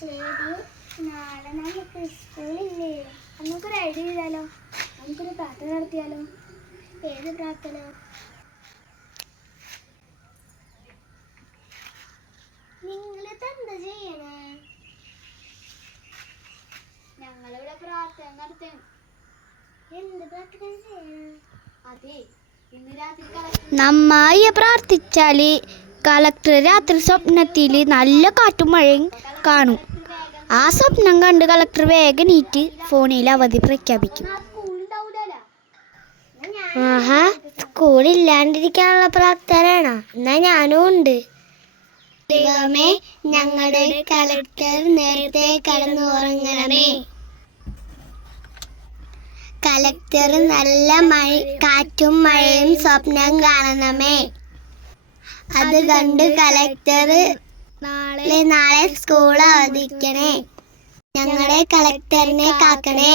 ശരി, നാളെ നമുക്ക് സ്കൂളില്ലേ? നമുക്കൊരു ഐഡിയ ചെയ്താലോ? നമുക്കൊരു പ്രാർത്ഥന നടത്തിയാലോ? ഏത് പ്രാർത്ഥന? നിങ്ങളിത് എന്താ ചെയ്യണേ? ഞങ്ങളിവിടെ പ്രാർത്ഥന നടത്തണം. എന്ത് പ്രാർത്ഥന ചെയ്യണം? അതെ, ഇന്ന് രാത്രി നന്നായി പ്രാർത്ഥിച്ചാല് കളക്ടർ രാത്രി സ്വപ്നത്തിൽ നല്ല കാറ്റും മഴയും കാണും. ആ സ്വപ്നം കണ്ട് കളക്ടർ വേഗം നീറ്റ് ഫോണിൽ അവധി പ്രഖ്യാപിക്കും. ആഹാ, സ്കൂളില്ലാണ്ടിരിക്കാനുള്ള പ്രാർത്ഥനയാണോ? എന്നാ ഞാനും ഉണ്ട്. ദൈവമേ, ഞങ്ങളുടെ കളക്ടർ നേരത്തെ കടന്നുറങ്ങണമേ. കളക്ടർ നല്ല കാറ്റും മഴയും സ്വപ്നം കാണണമേ. അത് കണ്ട് കളക്ടർ നാളെ സ്കൂൾ അവധിക്കണേ. ഞങ്ങളുടെ കളക്ടറിനെ കാക്കണേ.